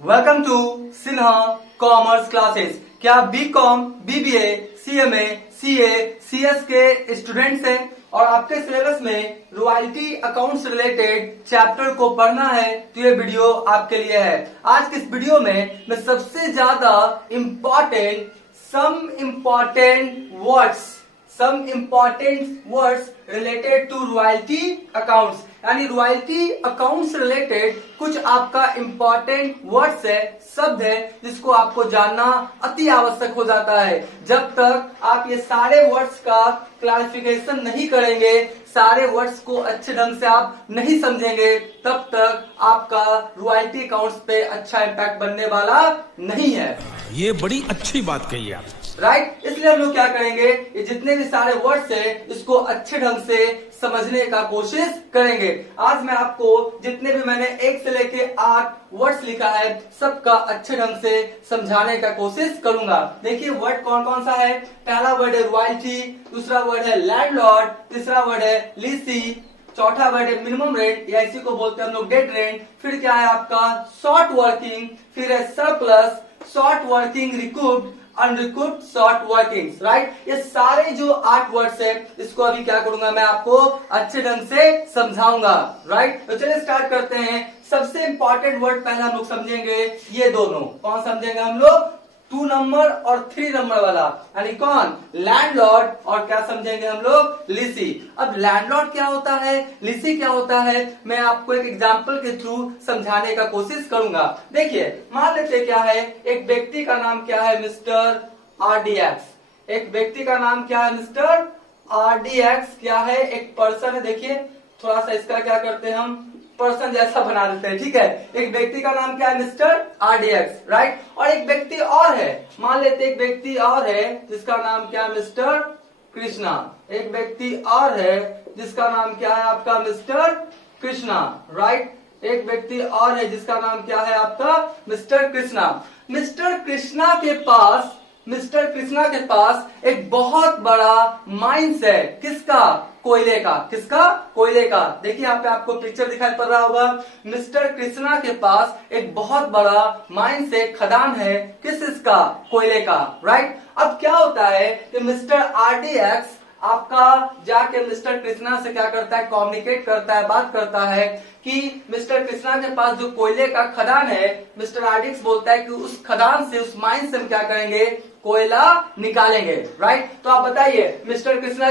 Welcome to Sinha commerce classes. क्या आप BCom, BBA, CMA, CA, CS के स्टूडेंट्स हैं और आपके सिलेबस में रॉयल्टी अकाउंट्स रिलेटेड चैप्टर को पढ़ना है तो ये वीडियो आपके लिए है। आज के इस वीडियो में मैं सबसे ज्यादा some important words related to royalty accounts, यानी रॉयल्टी अकाउंट्स रिलेटेड कुछ आपका इम्पॉर्टेंट वर्ड्स है, शब्द है, जिसको आपको जानना अति आवश्यक हो जाता है। जब तक आप ये सारे वर्ड्स का क्लैरिफिकेशन नहीं करेंगे, सारे वर्ड्स को अच्छे ढंग से आप नहीं समझेंगे, तब तक आपका रॉयल्टी अकाउंट्स पे अच्छा इम्पैक्ट बनने वाला नहीं है। ये बड़ी अच्छी बात कही आप, राइट। इसलिए हम लोग क्या करेंगे, ये जितने भी सारे वर्ड्स हैं इसको अच्छे ढंग से समझने का कोशिश करेंगे। आज मैं आपको जितने भी मैंने 1 से लेके 8 वर्ड्स लिखा है सबका अच्छे ढंग से समझाने का कोशिश करूंगा। देखिए वर्ड कौन कौन सा है। पहला वर्ड है रॉयल्टी, दूसरा वर्ड है लैंडलॉर्ड, तीसरा वर्ड है लीसी, चौथा वर्ड है मिनिमम रेंट या इसी को बोलते हैं हम लोग डेड रेंट। फिर क्या है आपका शॉर्ट वर्किंग, फिर है surplus, short working, recouped, unrecouped, short workings. Right. ये सारे जो 8 वर्ड्स है इसको अभी क्या करूंगा, मैं आपको अच्छे ढंग से समझाऊंगा। राइट। तो चलिए स्टार्ट करते हैं। सबसे इंपॉर्टेंट वर्ड पहले हम लोग समझेंगे ये दोनों। कौन समझेंगे हम लोग? 2 नंबर और 3 नंबर वाला, यानी कौन? लैंडलॉर्ड। और क्या समझेंगे हम लोग? लीसी। अब लैंडलॉर्ड क्या होता है, लीसी क्या होता है, मैं आपको एक एग्जांपल के थ्रू समझाने का कोशिश करूंगा। देखिए मान लेते क्या है, एक व्यक्ति का नाम क्या है, मिस्टर आरडीएक्स। एक व्यक्ति का नाम क्या है, मिस्टर आरडीएक्स। क्या है? एक पर्सन है। देखिए थोड़ा सा इसका क्या करते हैं, हम पर्सन जैसा बना देते हैं। ठीक है। एक व्यक्ति का नाम क्या है, मिस्टर आरडीएक्स। राइट। और एक व्यक्ति और है, मान लेते एक व्यक्ति और है जिसका नाम क्या है, मिस्टर कृष्णा। एक व्यक्ति और है जिसका नाम क्या है आपका, मिस्टर कृष्णा। राइट। एक व्यक्ति और है जिसका नाम क्या है आपका, मिस्टर कृष्णा। मिस्टर कृष्णा के पास एक बहुत बड़ा माइंस है। किसका? कोयले का। किसका? कोयले का। देखिए यहाँ पे आपको पिक्चर दिखाई पड़ रहा होगा। मिस्टर कृष्णा के पास एक बहुत बड़ा माइंस है, खदान है। किसका? कोयले का। राइट। अब क्या होता है कि मिस्टर आरडीएक्स आपका जाके मिस्टर कृष्णा से क्या करता है, कम्युनिकेट करता है, बात करता है कि मिस्टर कृष्णा के पास जो कोयले का खदान है, मिस्टर आरडीएक्स बोलता है कि उस खदान से, उस माइन से हम क्या करेंगे, कोयला निकालेंगे। राइट। तो आप बताइए मिस्टर कृष्णा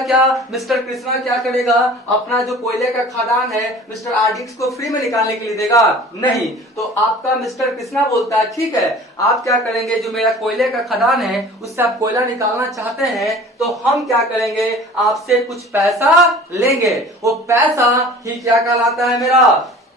क्या करेगा, अपना जो कोयले का खदान है मिस्टर आरडीएक्स को फ्री में निकालने के लिए देगा? नहीं। तो आपका मिस्टर कृष्णा बोलता है ठीक है, आप क्या करेंगे, जो मेरा कोयले का खदान है उससे आप कोयला निकालना चाहते हैं तो हम क्या करेंगे, आपसे कुछ पैसा लेंगे। वो पैसा ही क्या कहलाता है, मेरा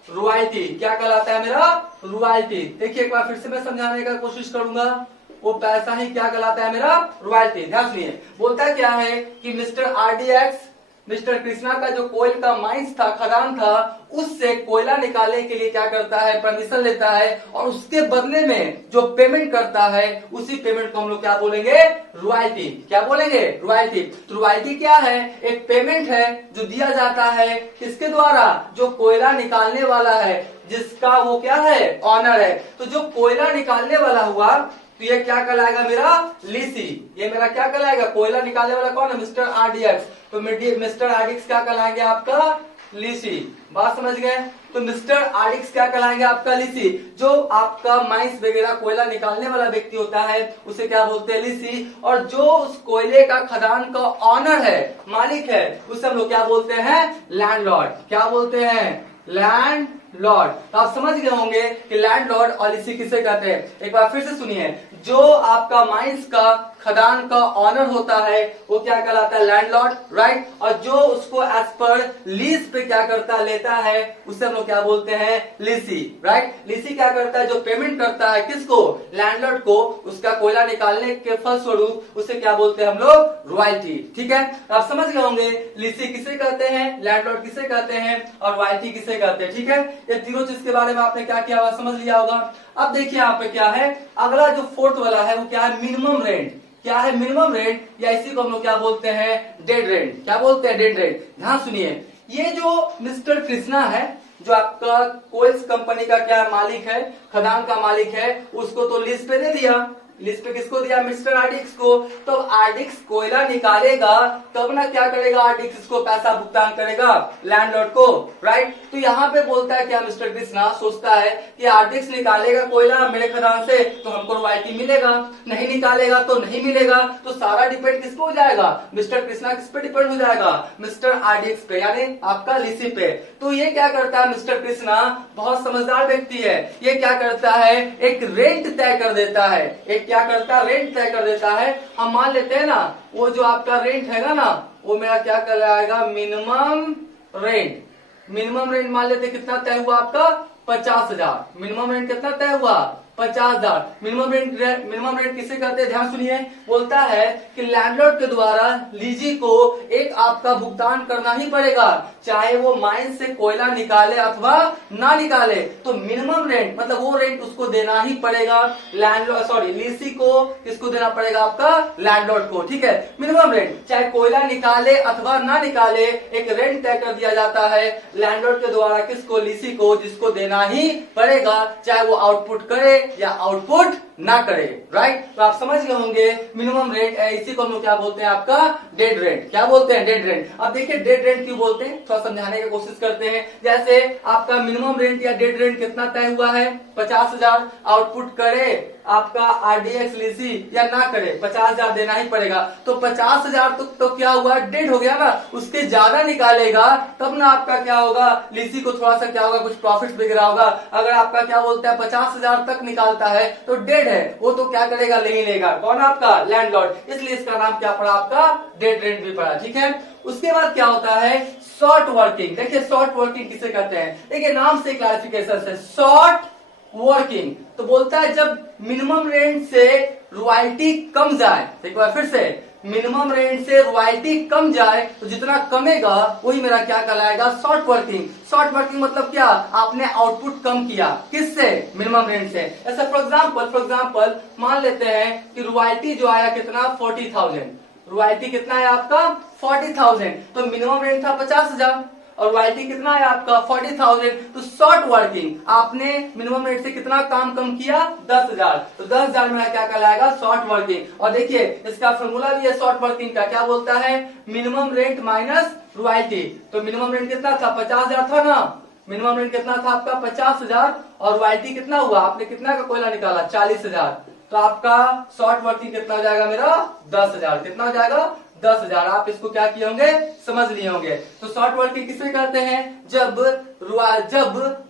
रॉयल्टी। क्या कहलाता है, मेरा रॉयल्टी। देखिए एक बार फिर से मैं समझाने का कोशिश करूंगा। वो पैसा ही क्या कहलाता है, मेरा रॉयल्टी। ध्यान सुनिए। बोलता क्या है कि मिस्टर आरडीएक्स मिस्टर कृष्णा का जो कोयल का माइंस था, खदान था, उससे कोयला निकालने के लिए क्या करता है, परमिशन लेता है और उसके बदले में जो पेमेंट करता है उसी पेमेंट को हम लोग क्या बोलेंगे, रॉयल्टी। क्या बोलेंगे? रॉयल्टी। तो रॉयल्टी क्या है? एक पेमेंट है जो दिया जाता है किसके द्वारा, जो कोयला निकालने वाला है, जिसका वो क्या है, ऑनर है। तो जो कोयला निकालने वाला हुआ तो ये क्या कहलाएगा, मेरा लीसी। ये मेरा क्या कहलाएगा, कोयला निकालने वाला कौन है, मिस्टर आरडीएक्स। तो मिस्टर आरडीएक्स क्या कहलाएंगे, आपका लीसी। बात समझ गए? तो मिस्टर आरडीएक्स क्या कहलाएंगे, आपका लीसी। जो आपका माइंस वगैरह कोयला निकालने वाला व्यक्ति होता है उसे क्या बोलते हैं, लीसी। और जो उस कोयले का खदान का ऑनर है, मालिक है, उसे हम लोग क्या बोलते हैं, लैंडलॉर्ड। क्या बोलते हैं, लैंडलॉर्ड। तो आप समझ गए होंगे कि लैंडलॉर्ड और लीसी किसे कहते हैं। एक बार फिर से सुनिए। जो आपका माइंस का खदान का ऑनर होता है वो क्या कहलाता है, लैंडलॉर्ड। राइट। और जो उसको एज पर लीज पे क्या करता है, लेता है, उसे हम लोग क्या बोलते हैं, लीसी। राइट। लीसी क्या करता है, जो पेमेंट करता है किसको, लैंडलॉर्ड को, उसका कोयला निकालने के फलस्वरूप उसे क्या बोलते हैं हम लोग, रॉयल्टी। ठीक है। आप समझ गए होंगे लीसी किसे कहते हैं, लैंडलॉर्ड किसे कहते हैं और रॉयल्टी किसे कहते हैं। ठीक है। ये तीनों चीज के बारे में आपने क्या किया हुआ, समझ लिया होगा। अब देखिए यहाँ पे क्या है, अगला जो 4th वाला है वो क्या है, मिनिमम रेंट। क्या है, मिनिमम रेंट, या इसी को हम लोग क्या बोलते हैं, डेड रेंट। क्या बोलते हैं, डेड रेंट। ध्यान सुनिए। ये जो मिस्टर कृष्णा है जो आपका कोल्स कंपनी का क्या मालिक है, खदान का मालिक है, उसको तो लीज पे दे दिया। लिस्ट पे किसको दिया? मिस्टर आरडीएक्स को। तो आरडीएक्स कोयला निकालेगा तब ना क्या करेगा, आरडीएक्स इसको पैसा भुगतान करेगा लैंडलॉर्ड को, राइट। तो यहाँ पे बोलता है क्या, मिस्टर कृष्णा सोचता है कि आरडीएक्स निकालेगा कोयला मेरे खदान से तो हमको रॉयल्टी मिलेगा, नहीं निकालेगा तो नहीं मिलेगा। तो सारा डिपेंड किस पे हो जाएगा, मिस्टर कृष्णा किस पे डिपेंड हो जाएगा, मिस्टर आरडीएक्स पे, यानी आपका लीसी पे। तो ये क्या करता है मिस्टर कृष्णा, बहुत समझदार व्यक्ति है, ये क्या करता है, एक रेंट तय कर देता है। एक क्या करता है, रेंट तय कर देता है। हम मान लेते हैं ना, वो जो आपका रेंट हैगा ना, वो मेरा क्या कहलाएगा, मिनिमम रेंट। मिनिमम रेंट मान लेते कितना तय हुआ आपका, 50,000। मिनिमम रेंट कितना तय हुआ, 50,000। मिनिमम रेंट किसे कहते हैं, ध्यान सुनिए। बोलता है कि लैंडलॉर्ड के द्वारा लीजी को एक आपका भुगतान करना ही पड़ेगा, चाहे वो माइन से कोयला निकाले अथवा ना निकाले। तो मिनिमम रेंट मतलब वो रेंट उसको देना ही पड़ेगा, लैंडलॉर्ड सॉरी लीसी को किसको देना पड़ेगा, आपका लैंडलॉर्ड को, ठीक है। मिनिमम रेंट चाहे कोयला निकाले अथवा ना निकाले, एक रेंट तय कर दिया जाता है लैंडलॉर्ड के द्वारा, किसको, लीसी को, जिसको देना ही पड़ेगा, चाहे वो आउटपुट करे या आउटपुट ना करे, राइट। तो आप समझ गए होंगे मिनिमम रेंट, इसी को हम लोग क्या बोलते हैं, आपका डेड रेंट। क्या बोलते हैं, डेड रेंट। अब देखिए डेड रेंट क्यों बोलते हैं, थोड़ा समझाने की कोशिश करते हैं। जैसे आपका मिनिमम रेंट या डेड रेंट कितना तय हुआ है, 50,000। आउटपुट करे आपका आरडीएक्स लीसी या ना करे, 50,000 देना ही पड़ेगा। तो 50,000 तो क्या हुआ, डेड हो गया ना। उसके ज्यादा निकालेगा तब ना आपका क्या होगा, लीसी को थोड़ा सा क्या होगा, कुछ प्रॉफिट वगैरह होगा। अगर आपका क्या बोलता है 50,000 तक निकालता है तो डेड है, वो तो क्या करेगा, नहीं लेगा। कौन, आपका लैंडलॉर्ड। इसलिए इसका नाम क्या पड़ा, आपका डेड रेंट भी पड़ा, ठीक है। उसके बाद क्या होता है, शॉर्ट वर्किंग। देखिए शॉर्ट वर्किंग किसे कहते हैं, देखिए नाम से क्लैरिफिकेशन से, शॉर्ट वर्किंग। तो बोलता है जब मिनिमम रेंट से रॉयल्टी कम जाए, एक बार फिर से, मिनिमम रेंट से रॉयल्टी कम जाए तो जितना कमेगा वही मेरा क्या कहलाएगा, शॉर्ट वर्किंग। शॉर्ट वर्किंग मतलब क्या, आपने आउटपुट कम किया, किससे, मिनिमम रेंट से। ऐसा फॉर एग्जाम्पल मान लेते हैं कि रॉयल्टी जो आया कितना, 40,000। रॉयल्टी कितना है आपका, 40,000। तो मिनिमम रेंट था 50,000 और रॉयल्टी कितना है आपका, 40,000। तो शॉर्ट वर्किंग, आपने मिनिमम रेट से कितना काम कम किया, 10,000। तो 10,000 में क्या कहलाएगा, शॉर्ट वर्किंग। और देखिए इसका फॉर्मूला भी है शॉर्ट वर्किंग का, क्या बोलता है, मिनिमम रेंट माइनस रॉयल्टी। तो मिनिमम रेंट कितना था, 50,000 था ना। मिनिमम रेंट कितना था आपका, 50,000। और रॉयल्टी कितना हुआ, आपने कितना का कोयला निकाला, 40,000। तो आपका शॉर्ट वर्किंग कितना हो जाएगा मेरा, 10,000। कितना हो जाएगा, 10,000। आप इसको क्या किए होंगे, समझ लिए होंगे। तो शॉर्ट वर्किंग किसे कहते हैं, जब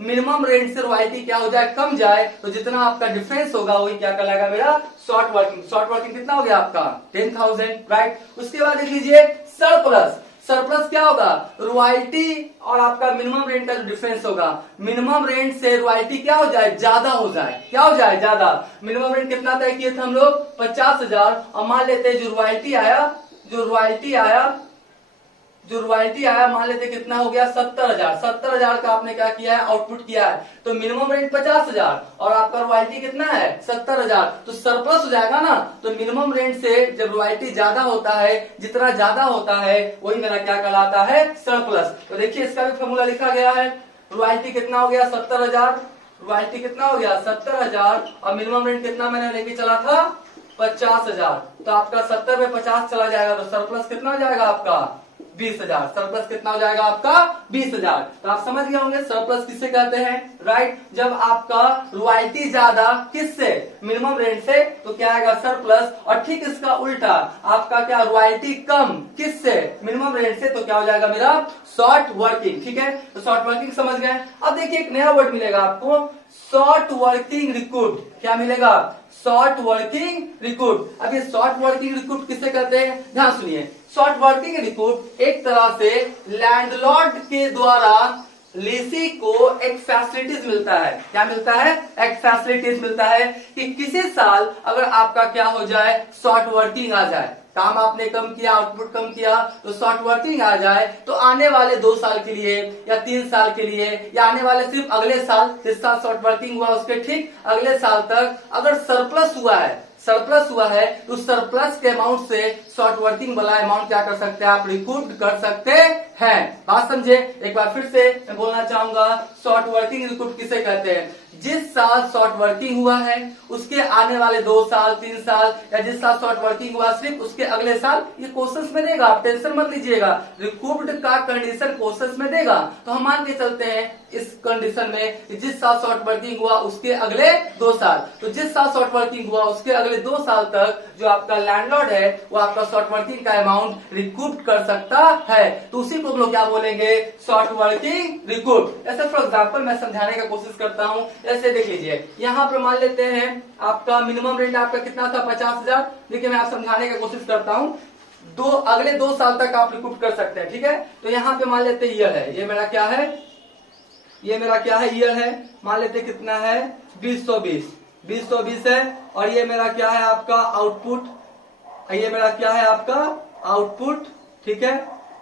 मिनिमम रेंट से रॉयल्टी क्या हो जाए, कम जाए, तो जितना आपका डिफरेंस होगा वही क्या कहलाएगा मेरा, शॉर्ट वर्किंग। शॉर्ट वर्किंग कितना हो गया आपका, 10,000, राइट। उसके बाद देख लीजिए सरप्लस। सरप्लस क्या होगा, रॉयल्टी और आपका मिनिमम रेंट का जो डिफरेंस होगा, मिनिमम रेंट से रॉयल्टी क्या हो जाए, ज्यादा हो जाए। क्या हो जाए, ज्यादा। मिनिमम रेंट कितना तय किए थे हम लोग, 50,000। और मान लेते हैं जो रॉयल्टी आया मान लेते कितना हो गया, 70,000। 70,000 का आपने क्या किया है, आउटपुट किया है। तो मिनिमम रेंट 50,000 और आपका रॉयल्टी कितना है, 70,000। तो सरप्लस हो जाएगा ना। तो मिनिमम रेंट से जब रॉयल्टी ज्यादा होता है, जितना ज्यादा होता है वही मेरा क्या कहलाता है, सरप्लस। तो देखिए इसका भी फॉर्मूला लिखा गया है। रॉयल्टी कितना हो गया, 70,000। रॉयल्टी कितना हो गया, 70,000। और मिनिमम रेंट कितना मैंने लेके चला था, 50,000। तो आपका 70 में 50 चला जाएगा, तो सरप्लस कितना हो जाएगा आपका, 20,000। सरप्लस कितना हो जाएगा आपका, 20,000। तो आप समझ गए होंगे सरप्लस किसे कहते हैं, राइट। जब आपका रॉयल्टी ज्यादा किससे, मिनिमम रेंट से, तो क्या आएगा, सरप्लस। और ठीक इसका उल्टा, आपका क्या, रॉयल्टी कम किससे, मिनिमम रेंट से, तो क्या हो जाएगा मेरा, शॉर्ट वर्किंग। ठीक है, तो शॉर्ट वर्किंग समझ गए। अब देखिए एक नया वर्ड मिलेगा आपको, शॉर्ट वर्किंग रिकूड। क्या मिलेगा, शॉर्ट वर्किंग रिकूड। अब ये शॉर्ट वर्किंग रिकूड किसे कहते हैं, ध्यान सुनिए। शॉर्ट वर्किंग रिकूड एक तरह से लैंडलॉर्ड के द्वारा लीसी को एक फैसिलिटीज मिलता है। क्या मिलता है, एक फैसिलिटीज मिलता है कि किसी साल अगर आपका क्या हो जाए, शॉर्ट वर्किंग आ जाए, काम आपने कम किया, आउटपुट कम किया, तो शॉर्ट वर्किंग आ जाए, तो आने वाले 2 साल के लिए या 3 साल के लिए या आने वाले सिर्फ अगले साल, जिस साल शॉर्ट वर्किंग हुआ उसके ठीक अगले साल तक अगर सरप्लस हुआ है, सरप्लस हुआ है तो सरप्लस के अमाउंट से शॉर्ट वर्किंग वाला अमाउंट क्या कर सकते हैं आप, रिकूप कर सकते हैं। बात समझे? एक बार फिर से मैं बोलना चाहूंगा, शॉर्ट वर्किंग रिकूप किसे कहते हैं? जिस साल शॉर्ट वर्किंग हुआ है उसके आने वाले 2 साल 3 साल, या जिस साल शॉर्ट वर्किंग हुआ सिर्फ उसके अगले साल, ये क्वेश्चंस में देगा, आप टेंशन मत लीजिएगा। रिकूप्ड का कंडीशन क्वेश्चंस में देगा, तो हम मान के चलते हैं इस कंडीशन में जिस साल शॉर्ट वर्किंग हुआ उसके अगले 2 साल, तो जिस साल शॉर्ट वर्किंग हुआ उसके अगले 2 साल तक जो आपका लैंडलॉर्ड है वो आपका शॉर्ट वर्किंग का अमाउंट रिकूप कर सकता है, तो उसी को हम लोग क्या बोलेंगे, शॉर्ट वर्किंग रिकूप। ऐसे फॉर एग्जाम्पल मैं समझाने का कोशिश करता हूं। ऐसे देख लीजिए, यहाँ पर मान लेते हैं आपका मिनिमम रेंट आपका कितना था, 50,000। देखिए मैं आप समझाने की कोशिश करता हूँ, अगले 2 साल तक आप रिकूप कर सकते हैं, ठीक है। तो यहाँ पे मान लेते हैं ईयर है, ये मेरा क्या है, ये मेरा क्या है, ईयर है। मान लेते कितना है, 2020 है। और ये मेरा क्या है आपका आउटपुट, ये मेरा क्या है आपका आउटपुट, ठीक है।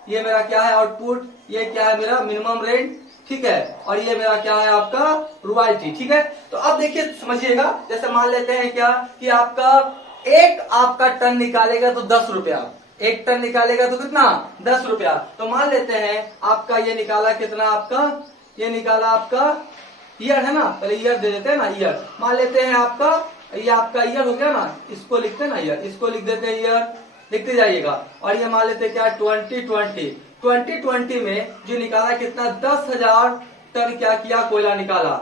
ये मेरा क्या है आउटपुट, ये क्या है मेरा मिनिमम रेंट, ठीक है। और ये मेरा क्या है आपका रॉयल्टी, ठीक है। तो अब देखिए समझिएगा, जैसे मान लेते हैं क्या कि आपका टन निकालेगा तो 10 रुपया, 1 टन निकालेगा तो कितना, 10 रुपया। तो मान लेते हैं आपका ये निकाला कितना, आपका ये निकाला आपका ईयर है ना, पहले ईयर दे देते हैं ना, ईयर मान लेते हैं आपका, ये आपका ईयर हो गया ना, इसको लिखते हैं ना ईयर, इसको लिख देते हैं ईयर, लिखते जाइएगा। और ये मान लेते हैं क्या, 2020 में जो निकाला कितना, 10,000 टन क्या किया, कोयला निकाला।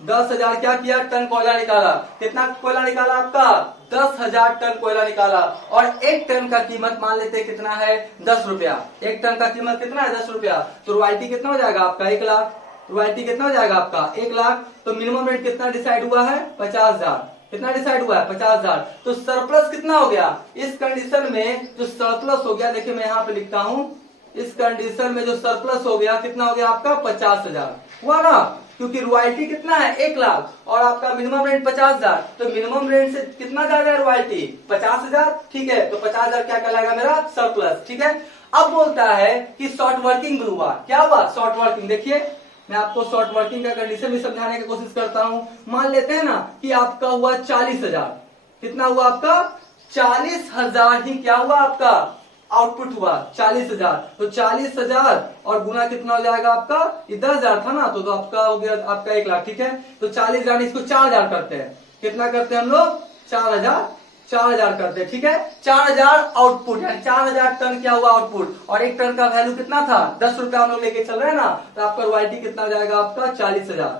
10,000 क्या किया, टन कोयला निकाला। कितना कोयला निकाला आपका, 10,000 टन कोयला निकाला। और 1 टन का कीमत मान लेते हैं कितना है, 10 रुपया। 1 टन का कीमत कितना है, 10 रुपया। तो रॉयल्टी कितना हो जाएगा आपका, 1 लाख। रॉयल्टी कितना हो जाएगा आपका, 1 लाख। तो मिनिमम रेट कितना डिसाइड हुआ है, 50,000। कितना डिसाइड हुआ है, 50,000। तो सरप्लस कितना हो गया इस कंडीशन में, जो सरप्लस हो गया, देखिए मैं यहाँ पे लिखता हूँ, इस कंडीशन में जो सरप्लस हो गया कितना हो गया आपका, 50,000 हुआ ना, क्योंकि रॉयल्टी कितना है, 1 लाख और आपका मिनिमम रेंट 50,000। तो मिनिमम रेंट से कितना जाएगा रॉयल्टी, 50,000, ठीक है। तो 50,000 क्या कहलाएगा मेरा, सरप्लस, ठीक है। अब बोलता है कि शॉर्ट वर्किंग भी हुआ, क्या हुआ, शॉर्ट वर्किंग। देखिए मैं आपको शॉर्ट वर्किंग का कंडीशन भी समझाने की कोशिश करता हूं। मान लेते हैं ना कि आपका हुआ 40,000, कितना हुआ आपका, 40,000 ही क्या हुआ आपका आउटपुट हुआ, 40,000। तो 40,000 और गुना कितना हो जाएगा आपका, ये 10,000 था ना, तो आपका हो गया आपका 1 लाख, ठीक है। तो 40,000 इसको 4,000 करते हैं, कितना करते हैं हम लोग, 4,000 करते हैं, ठीक है। 4,000 आउटपुट, यानी 4,000 टन क्या हुआ आउटपुट। और 1 टन का वैल्यू कितना था, 10 रुपया हम लोग लेके चल रहे हैं ना, तो आपका रॉयल्टी कितना हो जाएगा आपका, 40,000।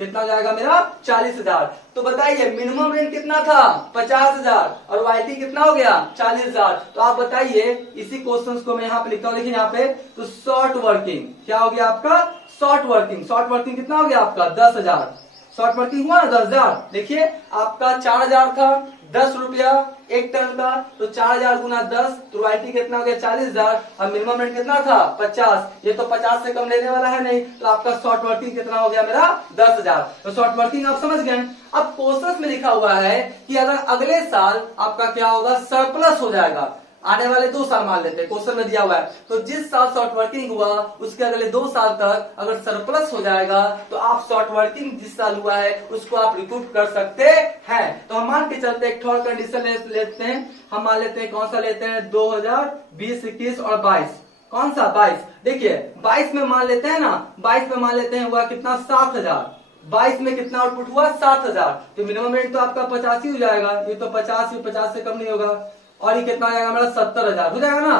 कितना हो जाएगा मेरा, 40,000। तो बताइए मिनिमम रेंट कितना था, 50,000 और रॉयल्टी कितना हो गया, 40,000। तो आप बताइए, इसी क्वेश्चन को मैं यहाँ पे लिखता हूँ, लेकिन यहाँ पे तो शॉर्ट वर्किंग क्या हो गया आपका, शॉर्ट वर्किंग कितना हो गया आपका, 10,000। शॉर्ट वर्किंग हुआ ना 10,000। देखिए आपका 4,000 था, 10 रुपया 1 टन का, तो 4,000 गुना 10, तो रॉयल्टी कितना हो गया, 40,000। और मिनिमम रेंट कितना था, 50। ये तो 50 से कम लेने वाला है नहीं, तो आपका शॉर्ट वर्किंग कितना हो गया मेरा, 10,000। तो शॉर्ट वर्किंग आप समझ गए। अब क्वेश्चन में लिखा हुआ है कि अगर अगले साल आपका क्या होगा, सरप्लस हो जाएगा, आने वाले 2 साल मान लेते हैं, क्वेश्चन में दिया हुआ है। तो जिस साल शॉर्ट वर्किंग हुआ उसके अगले 2 साल तक अगर सरप्लस हो जाएगा तो आप शॉर्ट वर्किंग जिस साल हुआ है उसको आप रिकूप कर सकते हैं। तो हम मान के चलते एक थर्ड कंडीशन लेते हैं, हम मान लेते हैं, कौन सा लेते हैं, 2020, 21 और 22। कौन सा, 22। देखिए 22 में मान लेते हैं ना, 22 में मान लेते हैं हुआ कितना, 7,000। 22 में कितना आउटपुट हुआ, 7,000। तो मिनिमम रेट तो आपका 50 ही हो जाएगा, ये तो 50 से कम नहीं होगा। और ये कितना आ जाएगा मेरा, 70,000 हो जाएगा ना।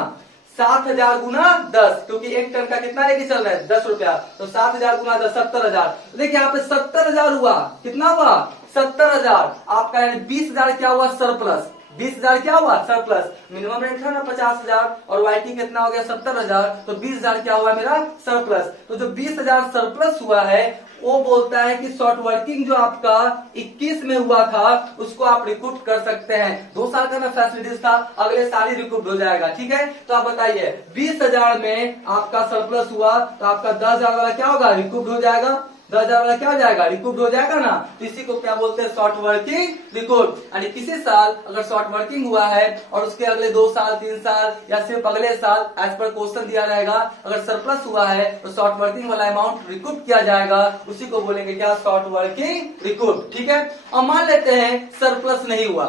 7,000 गुना 10, क्योंकि 1 टन का कितना लेके चल रहा है, 10 रुपया। तो 7,000 गुना 10, 70,000। देखिए यहाँ पे 70,000 हुआ, कितना हुआ, 70,000। आपका 20,000 क्या हुआ, सरप्लस। 20,000 क्या हुआ, सरप्लस। मिनिमम रेंट है ना 50,000 और वाईटी कितना हो गया, 70,000। तो 20,000 क्या हुआ मेरा, सरप्लस। तो जो 20,000 सरप्लस हुआ है वो बोलता है कि शॉर्ट वर्किंग जो आपका 21 में हुआ था उसको आप रिकूप कर सकते हैं। 2 साल का ना फैसिलिटीज था, अगले साल ही रिकूप हो जाएगा, ठीक है। तो आप बताइए 20,000 में आपका सरप्लस हुआ तो आपका 10,000 वाला क्या होगा, रिकूप हो जाएगा। 10,000 वाला क्या हो जाएगा, रिकूप हो जाएगा ना। तो इसी को क्या बोलते हैं, शॉर्ट वर्किंग रिकूप। यानी किसी साल अगर शॉर्ट वर्किंग हुआ है और उसके अगले 2 साल 3 साल या सिर्फ अगले साल एज पर क्वेश्चन दिया रहेगा, अगर सरप्लस हुआ है तो शॉर्ट वर्किंग वाला अमाउंट रिकूप किया जाएगा, उसी को बोलेंगे क्या, शॉर्ट वर्किंग रिकूप, ठीक है। और मान लेते हैं सरप्लस नहीं हुआ,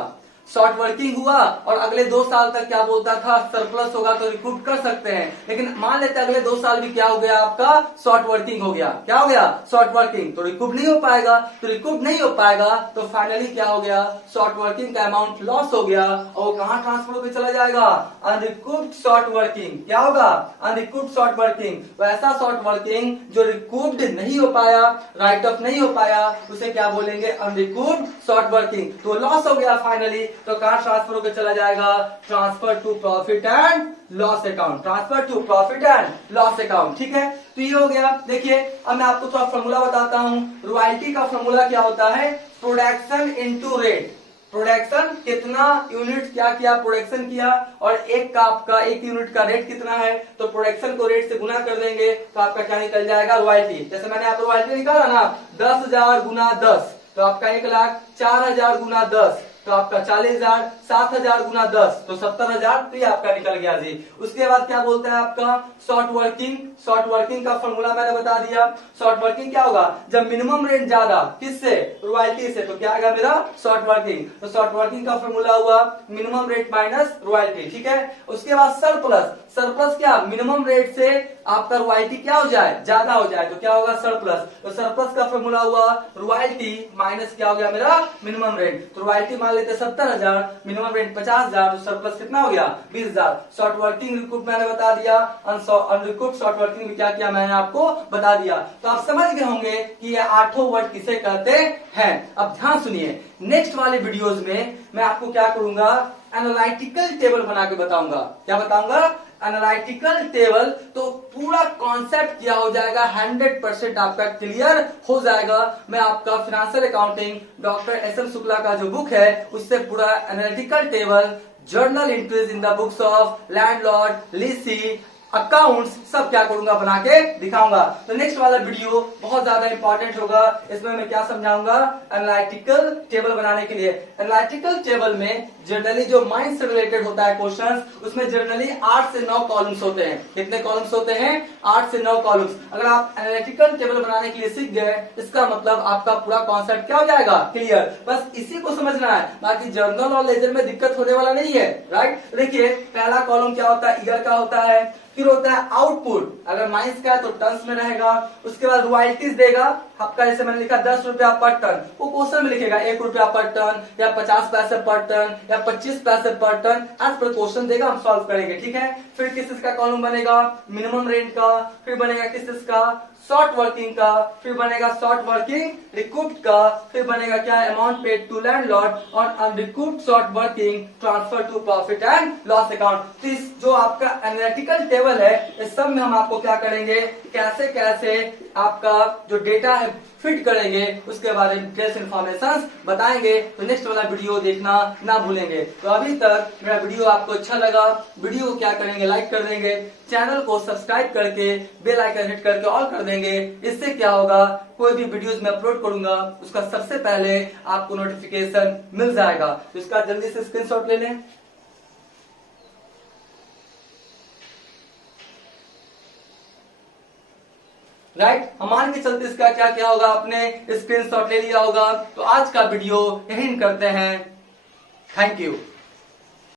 शॉर्ट वर्किंग हुआ और अगले 2 साल तक क्या बोलता था, सरप्लस होगा तो रिकूप कर सकते हैं, लेकिन मान लेते हैं अगले 2 साल भी क्या हो गया आपका, शॉर्ट वर्किंग हो गया। क्या हो गया, शॉर्ट वर्किंग, तो रिकूप नहीं हो पाएगा। तो रिकूप नहीं हो पाएगा तो फाइनली क्या हो गया, शॉर्ट वर्किंग का अमाउंट लॉस हो गया और वो कहां ट्रांसफर होकर चला जाएगा, अनरिकूप्ड शॉर्ट वर्किंग। क्या होगा, अनरिकूप्ड शॉर्ट वर्किंग। वैसा शॉर्ट वर्किंग जो रिकूप्ड नहीं हो पाया, राइट ऑफ नहीं हो पाया, उसे क्या बोलेंगे, अनरिकूप्ड शॉर्ट वर्किंग। तो लॉस हो गया फाइनली, तो कहां ट्रांसफर होकर चला जाएगा, transfer to profit and loss account, transfer to profit and loss account. ठीक है, तो ये हो गया। देखिए अब मैं आपको थोड़ा फॉर्मूला बताता हूं। रॉयल्टी का फॉर्मूला क्या होता है, प्रोडक्शन इनटू रेट। प्रोडक्शन कितना यूनिट क्या किया, प्रोडक्शन किया, और एक का आपका 1 यूनिट का रेट कितना है, तो प्रोडक्शन को रेट से गुना कर देंगे तो आपका क्या निकल जाएगा, रॉयल्टी। जैसे मैंने आप रॉयल्टी निकाला ना, 10,000 गुना 10 तो आपका 1,00,000, 4,000 गुना 10 तो आपका 40,000, 7,000 गुना 10 तो 70,000, तो ये आपका निकल गया जी। उसके बाद क्या बोलता है आपका, शॉर्ट वर्किंग। शॉर्ट वर्किंग का फॉर्मूला मैंने बता दिया। शॉर्ट वर्किंग क्या होगा, जब मिनिमम रेट ज्यादा, किससे, रॉयल्टी से, तो क्या आएगा मेरा, शॉर्ट वर्किंग। तो शॉर्ट वर्किंग का फॉर्मूला हुआ मिनिमम रेट माइनस रॉयल्टी। ठीक है, उसके बाद सरप्लस। सरप्लस क्या, मिनिमम रेट से आपका रॉयल्टी क्या हो जाए, ज्यादा हो जाए, तो क्या होगा, सरप्लस। तो सरप्लस का फॉर्मूला हुआ रॉयल्टी माइनस क्या हो गया मेरा, मिनिमम रेट। तो रॉयल्टी मान लेते 70,000, मिनिमम रेट 50,000, तो सरप्लस कितना हो गया, 20,000। शॉर्ट वर्किंग रिकूप मैंने बता दिया, अनरिकूप शॉर्ट वर्किंग भी क्या किया मैंने आपको बता दिया। तो आप समझ गए होंगे कि ये 8 वर्ड किसे कहते हैं। अब ध्यान सुनिए, नेक्स्ट वाले वीडियोज में मैं आपको क्या करूंगा, एनालिटिकल टेबल बना के बताऊंगा। क्या बताऊंगा, एनालिटिकल टेबल। तो पूरा कॉन्सेप्ट क्या हो जाएगा, 100% आपका क्लियर हो जाएगा। मैं आपका financial accounting doctor S M. Shukla का जो बुक है उससे पूरा analytical table, journal entries in the books of landlord, lessee, accounts सब क्या करूंगा, बना के दिखाऊंगा। तो नेक्स्ट वाला वीडियो बहुत ज्यादा इंपॉर्टेंट होगा। इसमें मैं क्या समझाऊंगा, एनालिटिकल टेबल बनाने के लिए। एनालिटिकल टेबल में जनरली जो माइंड से रिलेटेड होता है क्वेश्चंस, उसमें जनरली 8 से 9 कॉलम्स होते हैं। कितने कॉलम्स होते हैं, 8 से 9 कॉलम्स। अगर आप एनालिटिकल टेबल बनाने के लिए सीख गए, इसका मतलब आपका पूरा कॉन्सेप्ट क्या हो जाएगा, क्लियर। बस इसी को समझना है, बाकी जर्नल और लेजर में दिक्कत होने वाला नहीं है, राइट। देखिए पहला कॉलम क्या होता है, ईयर का होता है, फिर होता है आउटपुट, अगर माइंस का है तो टन्स में रहेगा। उसके बाद रॉयल्टीज देगा आपका, जैसे मैंने लिखा 10 रुपया पर टन, वो क्वेश्चन में लिखेगा 1 रुपया पर टन या 50 पैसे पर टन या 25 पैसे पर टन, एज पर क्वेश्चन देगा, हम सॉल्व करेंगे। ठीक है, फिर किस चीज का कॉलम बनेगा, मिनिमम रेंट का, फिर बनेगा किस चीज का, शॉर्ट वर्किंग का, फिर बनेगा शॉर्ट वर्किंग रिकूप्ड का, फिर बनेगा क्या, अमाउंट पेड टू लैंडलॉर्ड और unrecouped short working transfer to profit and loss account. इस जो आपका एनालिटिकल टेबल है, इस सब में हम आपको क्या करेंगे, कैसे कैसे आपका जो डेटा है फिट करेंगे, उसके बारे में डिटेल्स इन्फॉर्मेशन बताएंगे। तो नेक्स्ट वाला वीडियो देखना ना भूलेंगे। तो अभी तक मेरा वीडियो आपको अच्छा लगा, वीडियो को क्या करेंगे, लाइक कर देंगे, चैनल को सब्सक्राइब करके बेल आइकन हिट करके ऑल कर देंगे। इससे क्या होगा, कोई भी वीडियोस में अपलोड करूंगा उसका सबसे पहले आपको नोटिफिकेशन मिल जाएगा। तो इसका जल्दी से स्क्रीनशॉट ले लें। राइट, हम मान के चलते इसका क्या क्या होगा, आपने स्क्रीनशॉट ले लिया होगा। तो आज का वीडियो यही करते हैं। Thank you.